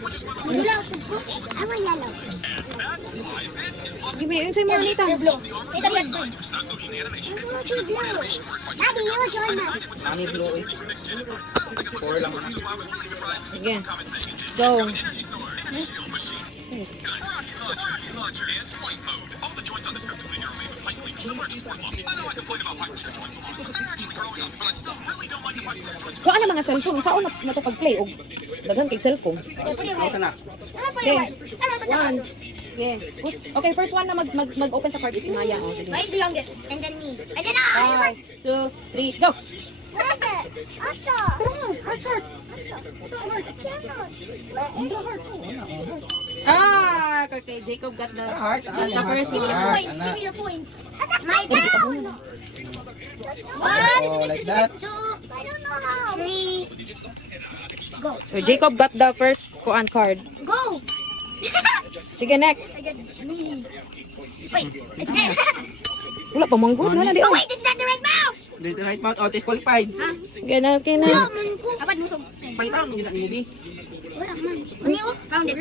Yellow. I want yellow. Give me, insay mo Anita. Blue. Ito red. I want blue. Daddy, you join us. Ani blue eh. 4 lang. Sige. Go. Kung ano mga cellphone, saan na ito pag-play? O daghan kay cellphone. Sana. Okay. One. Okay, first one na mag-open sa card is si Maya. Oh, sige. Why is the youngest? And then me. And then 5, 2, 3, go! Where is it? Asa. Asa. Ah! Okay, Jacob got the Heart. the first Give me your one. points. Give me your points. My down. One. Like that. Two. I don't know how. Three. Go. So Jacob got the first kuan card. Go. Sige, next. I get me. Wait. It's good. Wala pa manggod. Wala di. Oh wait, it's not the right mouth. The right mouth. Oh, disqualified. Huh? Okay, next. Okay, next. Abad musog. Pangitaon, hindi na nili. Wala man. Ano? Found it.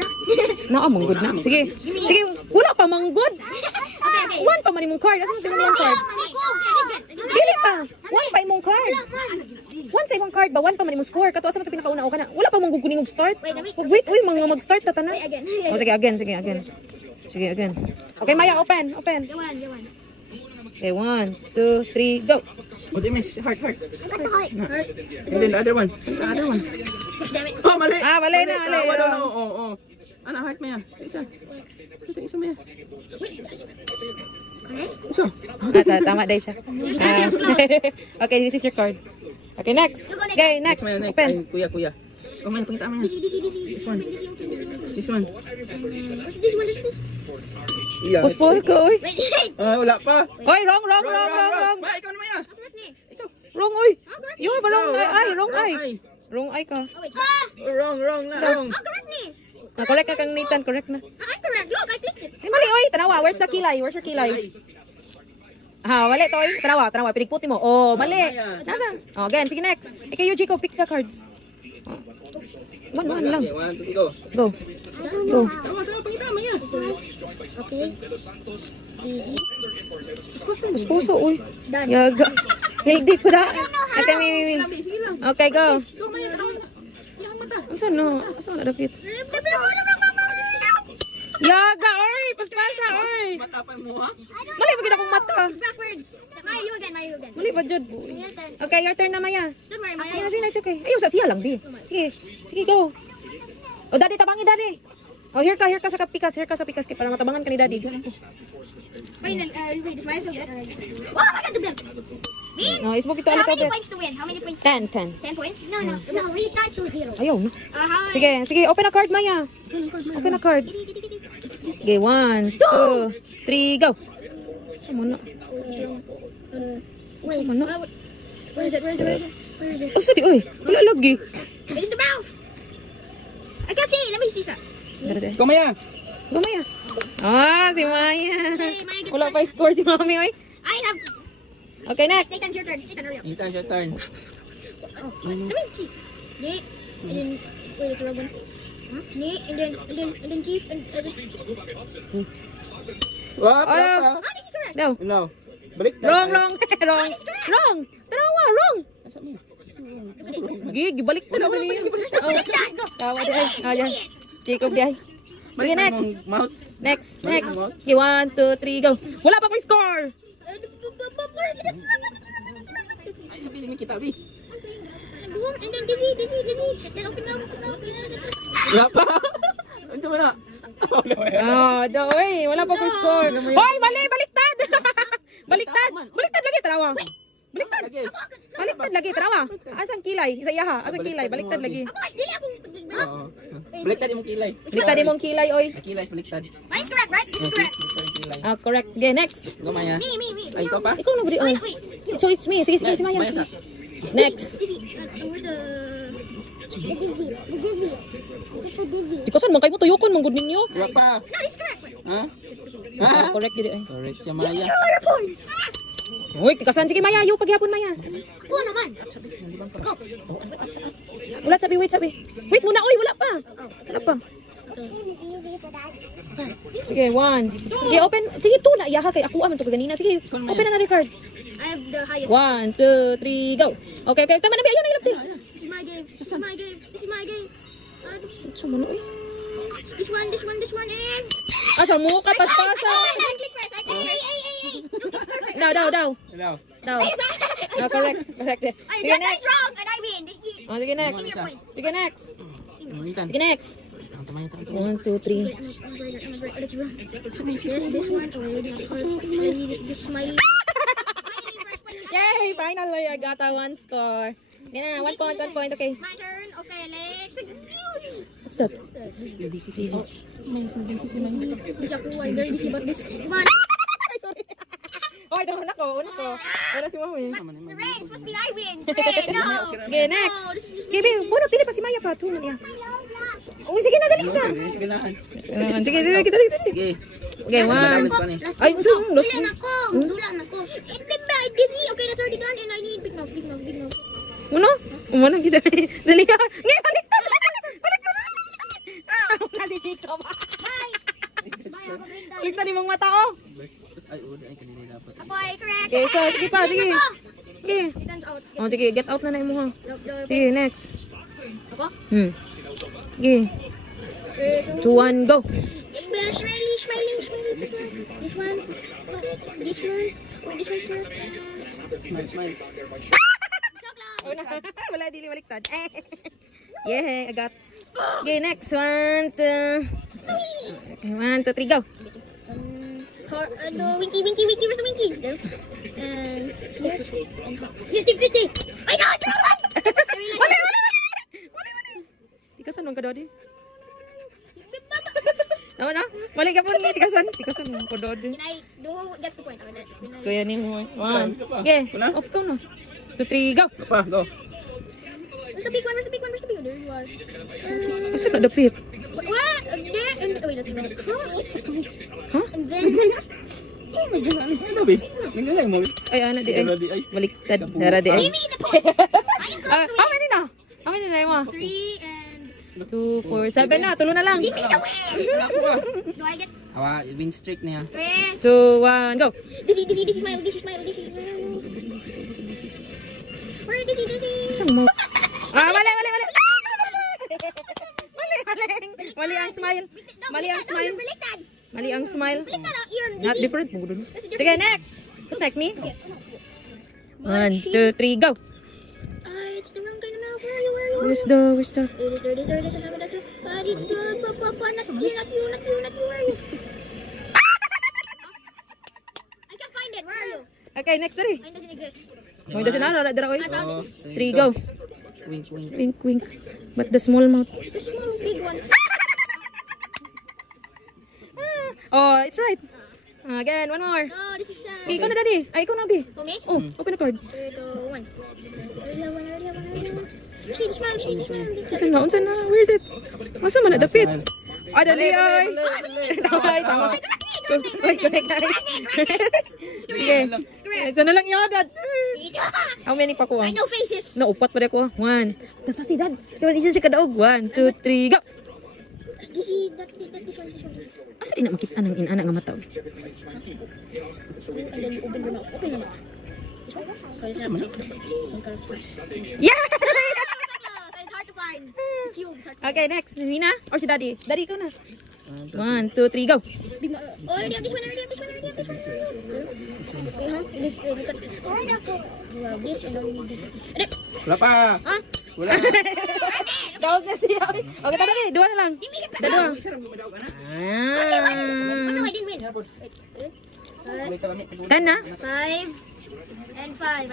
Naa, manggod na. Sige. Sige, wala pa manggod. Okay, okay. One pa man imong card. Asa mo imong card? Dili pa. One pa imong card. One sa imong card ba? One pa man imong score. Kato asa mo ito pinakauna o kana. Wala pa manggod kuning start. Wait, uy, mga mag-start ta tanan. Again. Oh, sige, again. Sige, again. Okay, Maya, open. Yawan. Okay, 1, 2, 3, go. Oh, they miss. Heart. Got the heart. And then the other one. Gosh, damn it. Oh, mali. Ah, mali na, mali. Oh. Ano, heart mo yan? Isa. Isa mo yan. Isa. Tama dahil siya. Okay, this is your card. Okay, next. Okay, next. Open. Ay, kuya. Oh, may pakita mo yan. This one. This one. This one. Iya. Puspol ko, uy. Wait. Wala pa. Oy, wrong. Ba, ikaw naman yan. Wrong, uy. Yung ba wrong ay, wrong ay. Wrong ay ka. Oh, wait. Wrong na. Correct me. Correct na kang Nathan, correct na. I'm correct. Look, I clicked it. Ay, mali, oy. Tanawa, where's the kilay? Where's your kilay? Mali to, oy. Tanawa. Pinigputi mo. Oh, mali. Nasa? Oh, again. Sige, next. Okay, you, Jacob, pick the card. One lang. 1, 2, go. Go. Tama, pakita mo yan. Okay. Easy. Puso, uy. Done. Yaga. Healthy ko da. Okay, Mimi. Sige lang. Okay, go. Go, Maya. Yan mata. Saan no? Saan na dapit? Yaga, oy. Paspasa, oy. Mata pa mo, ha? Mali pa akong mata. It's backwards. Maya, you again. Mali pa, Jod. Your turn. Okay, your turn na, Maya. Don't worry, Maya. Sige, it's okay. Ayaw, sa siya lang, Bi. Sige, go. O, Daddy, tabangi, Daddy. O, here ka sa pikas. Para matabangan ka ni Daddy. Wait, is Maya still good? Oh, I got the bell. Win? No, isbog ito How ulit many over. points to win? 10. 10 points? No, restart to 0. Ayaw, no? How? Sige, open a card, Maya. Open a card. Okay, 1, 2, 3, go. Sama na. Wait. Sama na. Where is it? Oh, sorry, oy. Wala lagi. It's the mouth. I can't see. Let me see, sir. Dada. Go, Maya. Go, Maya. Ah, si Maya. Hey, Maya, get Wala pa score si Mami, oy. I have. Okay, next. Nathan, your turn. Nathan, hurry up. It's your turn. Oh, let me see. Nate, and then wait, it's a rubber. Huh? Nate, and then Keith, and then. What? Oh, this is correct. No. No. Balik. Wrong. Tanawa, wrong. Gibalik ta naman niyo. Tawa di ay. Ayan. Jacob di ay. Sige, next. Mouth. Next. Okay, 1, 2, 3, go. Wala pa akong score. Ay, sabihin mo kita, Bi. And then dizzy. Then open up. Wala pa. Ano mo na? Oy, wala pa akong score. Hoy, mali, baliktad. Baliktad lagi, tanawa. Baliktad. Baliktad lagi, tanawa. Asang kilay? Isa iyaha. Asang kilay? Baliktad lagi. Ako, dili akong. Baliktad yung kilay. Baliktad imong kilay, oy. Kilay is baliktad. Mine's correct, right? This is correct. Correct. Okay, next. Go, Maya. Me. Ay, ikaw pa? Ikaw na budi, oy. Wait. So it's me. Sige, si Maya. Maya, Sige. Next. Dizzy. Where's the dizzy? The dizzy. Is it the dizzy? Di ko saan man kayo mo tuyokon man gud ninyo. Wala pa. No, this is correct. Ha? Correct gid ay. Correct siya, Give me Maya. your points. Uy, tikasan sige Maya, yo paghapon Maya. Go naman. Go. Wala sabi, wait sabi. Wait muna oy, wala pa. Wala pa. Sige, 1. Sige, open. Sige, 2 na. Iyaha kay ako aman to kaganina. Sige, open na card. I have the highest. 1, 2, 3, go. Okay, okay. Tama na ba? Ayun na, ilapti. This is my game. This is my game. This is my game. Sa mo na, eh. This one, and... Asa mo ka, paspasa. I click first. I click first. Look, it's perfect. Daw. Hello. Correct. Sige, That next. is wrong, and I win. Oh, sige, next. Give me your point. Sige, next. Mintan. Sige, next. 1, 2, 3. Let's run. There's this one. Already, this is my... Yay! Finally, I got a 1 score. Yan na, 1 point, okay. My turn. Okay, let's use. What's that? This ako, I'm very busy about this. Come on. Ay, sorry. Oh, ito, una ko. Wala si Mami. It's the rain. It's supposed to be I win. It's rain. No. Okay, next. Gabi, bueno, tili pa si Maya pa. Tunan niya. Uy, sige na, dali sa. Sige na. Sige, dali. Sige. Okay, 1. Ay, lost. Dulang ako. It's busy. Okay, that's already done. And I need big mouth. Uno? Umano, gida. Dali ka. Ngayon, baliktad. Nadi chiko ba? Bye. Bye, have a great day. Baliktad yung mga mata, oh. Ay, kanina dapat. Apoy, correct. Okay, so, sige pa, sige. Sige. Guns out. Oh, sige, get out na mo ha. Sige, next. Ako? Sige. 2, 1, go. Smiley. This one. This one. Oh, this one's correct. Smile. Oh, na. Wala, dili baliktad. Yeah, I got. Okay, next. 1, 2. Okay, 1, 2, 3, go. Winky. Where's the Winky? Fifty. I know, it's wrong one. Wala. Tikasan nung kadodi. Tama na? Mali ka po ni tikasan nung kadodi. Can I do that's the point? Kaya ni mo. 1. Okay, off ko na. 2, 3, go. Pa, go. Where's the big one? There you are. Asa na dapit? What? There and wait, that's wrong. Huh? And then Oh my God. Ano daw, eh? Nanggalay mo, eh. Ay, ana di ay. Dara di, ay. Baliktad. Dara di ay. give me the point. I am close to How it. many na? How many na mo? 3 and 2, 4, 7 na. Tulo na lang. give me the win. Wala po ka. Do I get Awa, win streak niya. 3? 2, 1, go. This is my. Where this is? Isang mo. Ah, mali. Mali ang smile. Baliktad. Mali ang smile. Baliktad ang ear. Not different. Sige, next. Who's next, me? Yes. 1, 2, 3, go. It's the wrong kind of mouth. Where are you? Where's the... There it is. Not you. Where is? I can't find it. Where are you? Okay, next three. Mine doesn't exist. Oh, doesn't know. Dara, oy. I found it. 3, go. Wink. Wink. But the small mouth. The small big one. Oh, it's right. Again, one more. No, this is Okay, ikaw na, daddy. Ay, ikaw na, Abi. Okay. Oh, open the card. One. See the smile. Unsan na? Where is it? Masa man na dapit? Ah, dali, ay. Tama. Correct. Okay. Ito na lang yung dad. How many pa ko? I know faces. No, upat pa rin ko. 1. Tapos pasti, dad. Kaya isa siya kadaog. 1, 2, 3, go. You see that this one. Asa di na makita ng inana nga mata? And then you open your mouth. Open your mouth. This one? Yeah! So it's hard to find. The cube. It's hard to Okay, next. Nina? Or si daddy? Daddy, ikaw na. 1, 2, 3, go. find. Oh, already have this one. This, look at this. Already have this and already this. And then, Wala pa. huh? Wala. Daog na siya. Okay, daddy. 2 na lang. Give me the Dalawa. Isa lang gumadaw ka na. Oh no, I didn't win. Wait ka lang. 10 na? 5 and 5.